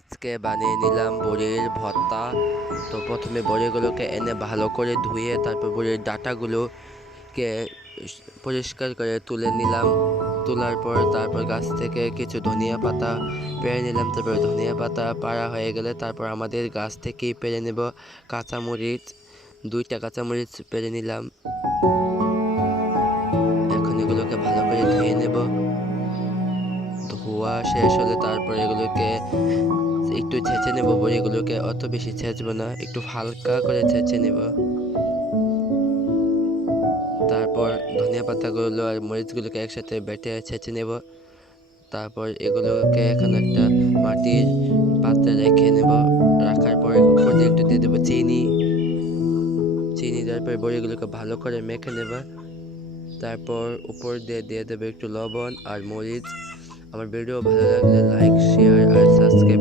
আজকে বানিয়ে নিলাম বড়ির ভর্তা। তো প্রথমে বড়িগুলোকে এনে ভালো করে ধুয়ে তারপর বড়ির ডাঁটাগুলোকে পরিষ্কার করে তুলে নিলাম। তোলার পর তারপর গাছ থেকে কিছু ধনিয়া পাতা পেড়ে নিলাম। তারপর ধনিয়া পাতা পাড়া হয়ে গেলে তারপর আমাদের গাছ থেকেই পেড়ে নেব কাঁচামরিচ। 2টা কাঁচামরিচ পেড়ে নিলাম। এখন এগুলোকে ভালো করে ধুয়ে নেব। ধোয়া শেষ হলে তারপর এগুলোকে একটু ছেঁচে নেব। বড়িগুলোকে অত বেশি ছেঁচবো না, একটু হালকা করে ছেঁচে নেব। তারপর ধনিয়া পাতাগুলো আর মরিচগুলোকে একসাথে বেটে ছেঁচে নেব। তারপর এগুলোকে এখন একটা মাটির পাত্রে রেখে নেব। রাখার পর উপর দিয়ে একটু দিয়ে দেবো চিনি। চিনি দেওয়ার পর বড়িগুলোকে ভালো করে মেখে নেব। তারপর উপর দিয়ে দিয়ে দেবো একটু লবণ আর মরিচ। আমার ভিডিও ভালো লাগলে লাইক, শেয়ার আর সাবস্ক্রাইব